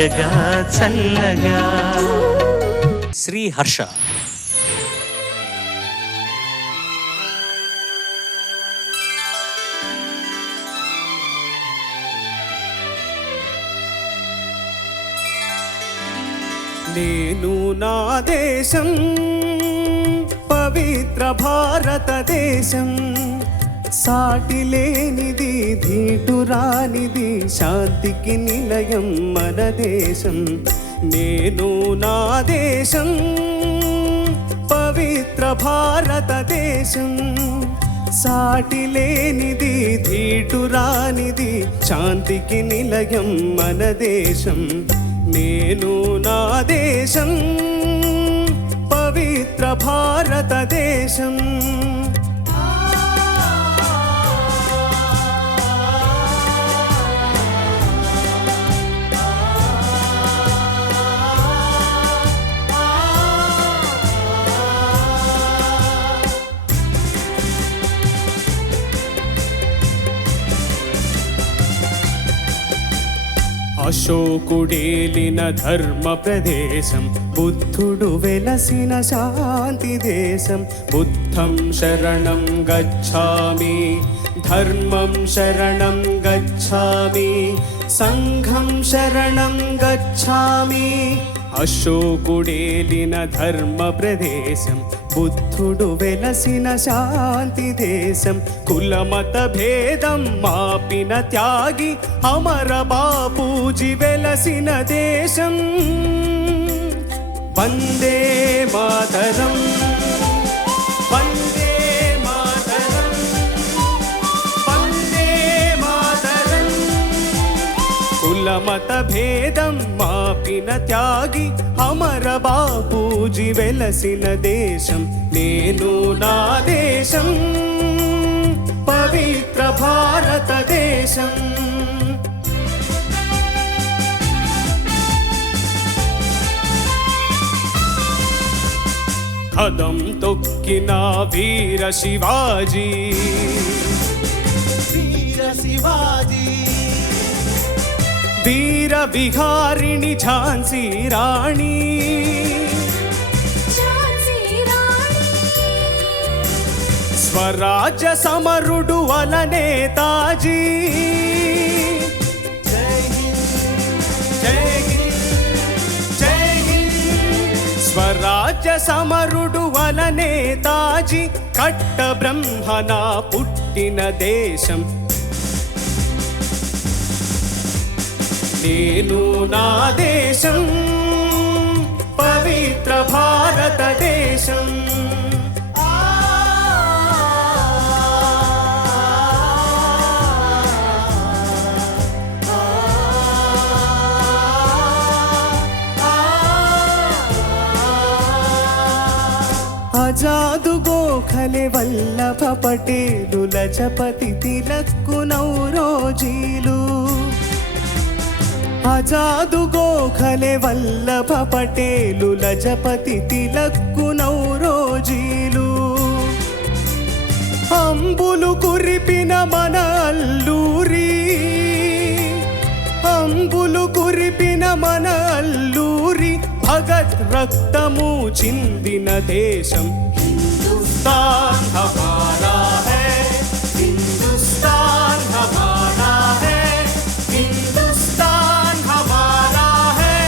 తీయగా చల్లగా. శ్రీ హర్ష. నేను నా దేశం పవిత్ర భారతదేశం, సాటి లేనిది ధీటురానిది శాంతికి నిలయం మన దేశం. నేను నా దేశం పవిత్ర భారతదేశం, సాటి లేనిది ధీటురానిది శాంతికి నిలయం మన దేశం. నేను నా దేశం పవిత్ర భారతదేశం. అశోకుడేలిన ధర్మ ప్రదేశం, బుద్ధుడు వెలసిన శాంతి దేశం. బుద్ధం శరణం గచ్ఛామి, ధర్మం శరణం గచ్ఛామి, సంఘం శరణం గచ్ఛామి. అశోకుడేలిన ధర్మ ప్రదేశం, బుద్ధుడు వెలసిన శాంతి దేశం. కులమత భేదం మాపిన త్యాగి అమర బాపూజీ వెలసిన దేశం. వందే మాతరం, వందే మాతరం, వందే మాతరం. కులమత భేదం మాపిన త్యాగి అమర బాపూజీ వెలసిన దేశం. నేను నా దేశం పవిత్ర భారతదేశం. కదం తొక్కిన వీర శివాజీ, వీర శివాజీ. వీర విహారిణి ఝాన్సీ రాణి, స్వరాజ్య సమరుడు వల నేతాజీ. జై హింద్, జై హింద్, జై హింద్. స్వరాజ్య సమరుడు వల నేతాజీ, కట్ట బ్రహ్మణ పుట్టిన దేశం. నేను నా దేశం పవిత్ర భారతదేశం. ఆజాదు గోఖలే వల్లభ పటేలు, లజపతి తిలక్కు నౌరోజీలు. ఆజాదు గోఖలే వల్లభ పటేలు, లజపతి తిలక్కు నౌరోజీలు. అంబులు కురిపిన మన అల్లూరి, అంబులు కురిపిన మన అల్లూరి. భగత్ రక్తము చిందిన దేశం. హిందుస్తాన్ హమారా హై, హిందుస్తాన్ హమారా హై, హిందుస్తాన్ హమారా హై.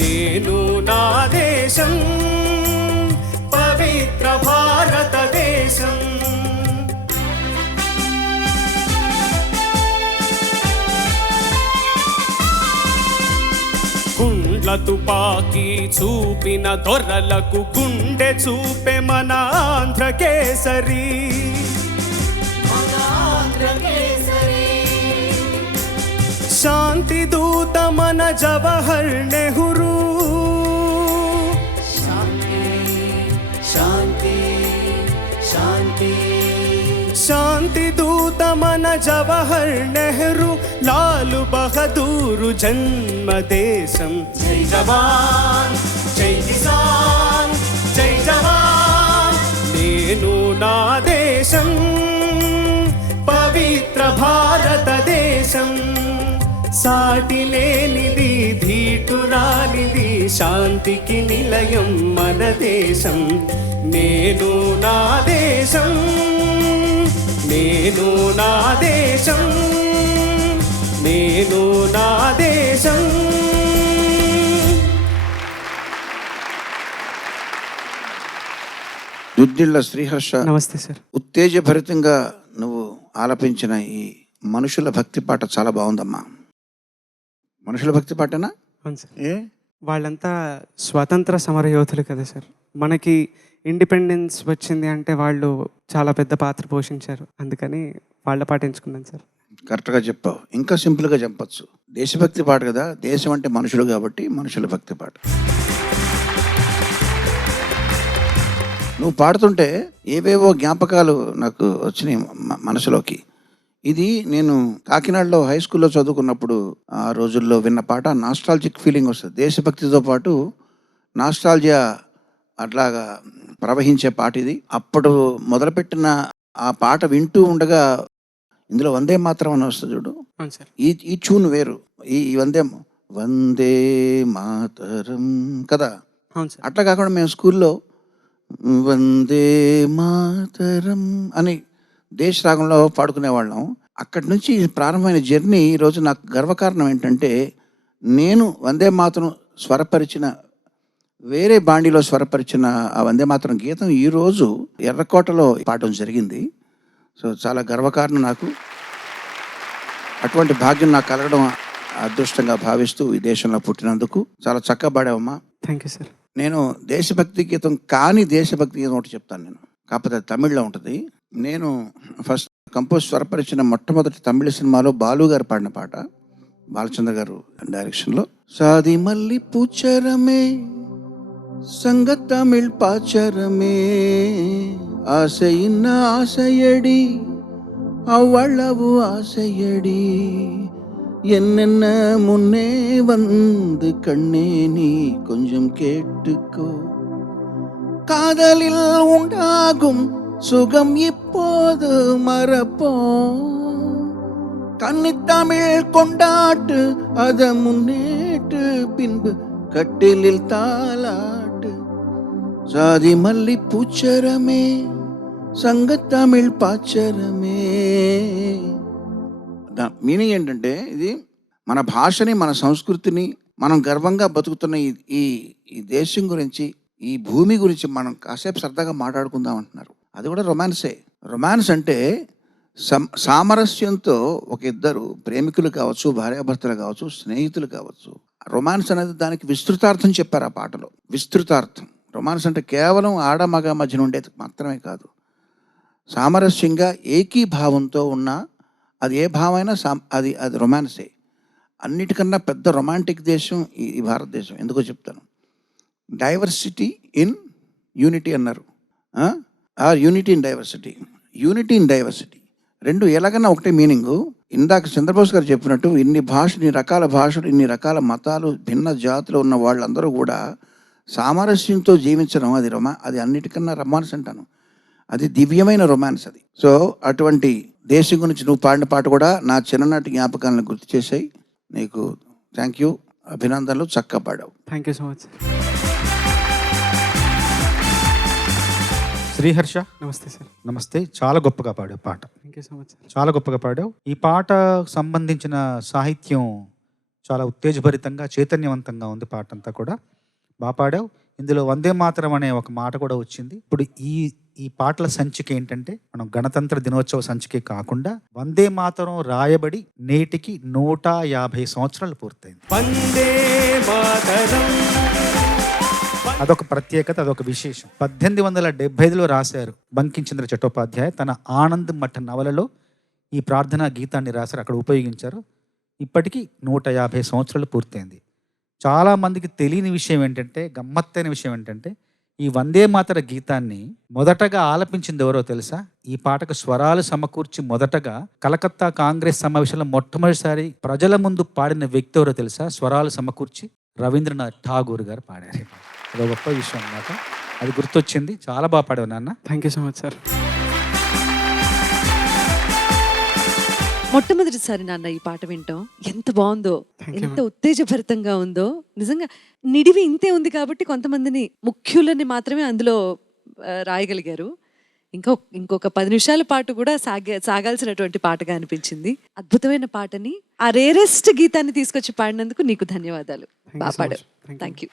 నేను నా దేశం పవిత్ర భారతదేశం. గుండ్ల తుపాకీ చూపిన దొరలకు గుండె చూపే మన ఆంధ్ర కేసరి. శాంతి దూత మన జవహర్ నెహ్రూ. శాంతి శాంతి శాంతి దూత మన జవహర్ నెహ్రూ. లాలు బహదూరు జన్మదేశం. జై జవాన్, జై కిసాన్, జై జవాన్. నేను నా దేశం పవిత్ర భారతదేశం, సాటి లేనిది ధీటు నీటురానిది శాంతికి నిలయం మన దేశం. నేను నా దేశం, నేను నా దేశం, నేను నా దేశం. దుద్దిళ్ళ శ్రీహర్ష, నమస్తే సార్. ఉత్తేజభరితంగా నువ్వు ఆలపించిన ఈ మనుషుల భక్తి పాట చాలా బాగుందమ్మా. మనుషుల భక్తి పాటనా? అవును సార్. ఏ వాళ్ళంతా స్వాతంత్ర సమర యోధులు కదా సార్. మనకి ఇండిపెండెన్స్ వచ్చింది అంటే వాళ్ళు చాలా పెద్ద పాత్ర పోషించారు, అందుకని వాళ్ళ పాట ఎంచుకున్నాను సార్. కరెక్ట్గా చెప్పావు. ఇంకా సింపుల్గా చెప్పచ్చు, దేశభక్తి పాట కదా. దేశం అంటే మనుషులు కాబట్టి మనుషుల భక్తి పాట. నువ్వు పాడుతుంటే ఏవేవో జ్ఞాపకాలు నాకు వచ్చినాయి మనసులోకి. ఇది నేను కాకినాడలో హై స్కూల్లో చదువుకున్నప్పుడు ఆ రోజుల్లో విన్న పాట. నాస్టాలజిక్ ఫీలింగ్ వస్తుంది. దేశభక్తితో పాటు నాస్టాలజియా అట్లాగా ప్రవహించే పాట ఇది. అప్పుడు మొదలుపెట్టిన ఆ పాట వింటూ ఉండగా ఇందులో వందే మాత్రం అని వస్తుంది చూడు. అవును సార్. ఈ ట్యూన్ వేరు. ఈ వందే మాతరం కదా. అవును సార్. అట్లా కాకుండా మేము స్కూల్లో వందే మాతరం అని దేశ రాగంలో పాడుకునేవాళ్ళం. అక్కడి నుంచి ప్రారంభమైన జర్నీ ఈరోజు నాకు గర్వకారణం ఏంటంటే, నేను వందే మాతరం స్వరపరిచిన, వేరే బాండీలో స్వరపరిచిన ఆ వందే మాతరం గీతం ఈరోజు ఎర్రకోటలో పాడడం జరిగింది. సో చాలా గర్వకారణం నాకు. అటువంటి భాగ్యం నాకు కలగడం అదృష్టంగా భావిస్తూ ఈ దేశంలో పుట్టినందుకు చాలా చక్కగా పాడావమ్మా. Thank you sir. నేను దేశభక్తి గీతం కానీ దేశభక్తి గీతం ఒకటి చెప్తాను నేను, కాకపోతే తమిళ్లో ఉంటుంది. నేను ఫస్ట్ కంపోజ్ స్వరపరిచిన మొట్టమొదటి తమిళ సినిమాలో బాలు గారు పాడిన పాట, బాలచంద్ర గారు డైరెక్షన్లో. సాది మల్లి పూచరమే సంగ తమిళ్ పాచరమే ஆசையின்ன ஆசையடி அவ்வளவு ஆசையடி என்னென்ன முன்னே வந்து கண்ணே நீ கொஞ்சம் கேட்டுக்கோ காதலில் உண்டாகும் சுகம் இப்போது மறப்போம் கன்னித்தமிழ் கொண்டாட்டு அத முன்னேட்டு பின்பு கட்டிலில் தாலாட்டு சாதி மல்லி பூச்சரமே సంగ తమిళ్ పాచరమే. మీనింగ్ ఏంటంటే, ఇది మన భాషని, మన సంస్కృతిని, మనం గర్వంగా బతుకుతున్న ఈ దేశం గురించి, ఈ భూమి గురించి మనం కాసేపు సరదాగా మాట్లాడుకుందాం అంటున్నారు. అది కూడా రొమాన్సే. రొమాన్స్ అంటే సామరస్యంతో ఒక ఇద్దరు ప్రేమికులు కావచ్చు, భార్యాభర్తలు కావచ్చు, స్నేహితులు కావచ్చు. రొమాన్స్ అనేది దానికి విస్తృతార్థం చెప్పారు ఆ పాటలో. విస్తృతార్థం. రొమాన్స్ అంటే కేవలం ఆడ మగ మధ్యన ఉండేది మాత్రమే కాదు. సామరస్యంగా ఏకీభావంతో ఉన్న, అది ఏ భావమైనా అది రొమాన్సే. అన్నిటికన్నా పెద్ద రొమాంటిక్ దేశం ఈ భారతదేశం. ఎందుకో చెప్తాను. డైవర్సిటీ ఇన్ యూనిటీ అన్నారు. Unity in diversity. Unity in diversity రెండు ఎలాగన్నా ఒకటే మీనింగు. ఇందాక చంద్రబోస్ గారు చెప్పినట్టు ఇన్ని రకాల భాషలు, ఇన్ని రకాల మతాలు, భిన్న జాతులు ఉన్న వాళ్ళందరూ కూడా సామరస్యంతో జీవించడం, అది అన్నిటికన్నా రొమాన్స్ అంటాను. అది దివ్యమైన రొమాన్స్ అది. సో అటువంటి దేశం గురించి నువ్వు పాడిన పాట కూడా నా చిన్ననాటి జ్ఞాపకాలను గుర్తు చేసాయి. నీకు థ్యాంక్ యూ, అభినందనలు, చక్కగా పాడావు. Thank you so much. Sriharsha, నమస్తే సార్. నమస్తే. చాలా గొప్పగా పాడావు పాట. Thank you so much. చాలా గొప్పగా పాడావు. ఈ పాట సంబంధించిన సాహిత్యం చాలా ఉత్తేజభరితంగా, చైతన్యవంతంగా ఉంది. పాట అంతా కూడా బాగా పాడావు. ఇందులో వందే మాతరం అనే ఒక మాట కూడా వచ్చింది. ఇప్పుడు ఈ పాటల సంచిక ఏంటంటే, మనం గణతంత్ర దినోత్సవ సంచికే కాకుండా వందే మాతరం రాయబడి నేటికి 150 సంవత్సరాలు పూర్తయింది. వందే మాతరం. అదొక ప్రత్యేకత, అదొక విశేషం. 1875లో రాశారు బంకించంద్ర చట్టోపాధ్యాయ. తన ఆనంద్ మఠ నవలలో ఈ ప్రార్థనా గీతాన్ని రాశారు, అక్కడ ఉపయోగించారు. ఇప్పటికీ 150 సంవత్సరాలు పూర్తయింది. చాలామందికి తెలియని విషయం ఏంటంటే, గమ్మత్తైన విషయం ఏంటంటే, ఈ వందే మాతర గీతాన్ని మొదటగా ఆలపించింది ఎవరో తెలుసా? ఈ పాటకు స్వరాలు సమకూర్చి మొదటగా కలకత్తా కాంగ్రెస్ సమావేశంలో మొట్టమొదటిసారి ప్రజల ముందు పాడిన వ్యక్తి ఎవరో తెలుసా? స్వరాలు సమకూర్చి రవీంద్రనాథ్ ఠాగూర్ గారు పాడారు. అదో గొప్ప విషయం అన్నమాట. అది గుర్తొచ్చింది. చాలా బాగా పాడావు నాన్న. Thank you so much sir. మొట్టమొదటిసారి నాన్న ఈ పాట వింటాం, ఎంత బాగుందో, Thank you, ఎంత ఉత్తేజభరితంగా ఉందో. నిజంగా నిడివి ఇంతే ఉంది కాబట్టి కొంతమందిని ముఖ్యులని మాత్రమే అందులో రాయగలిగారు. ఇంకొక 10 నిమిషాల పాటు కూడా సాగాల్సినటువంటి పాటగా అనిపించింది. అద్భుతమైన పాటని, ఆ రేరెస్ట్ గీతాన్ని తీసుకొచ్చి పాడినందుకు నీకు ధన్యవాదాలు. Thank you బాగా so పాడావు. much. Thank you. Thank you.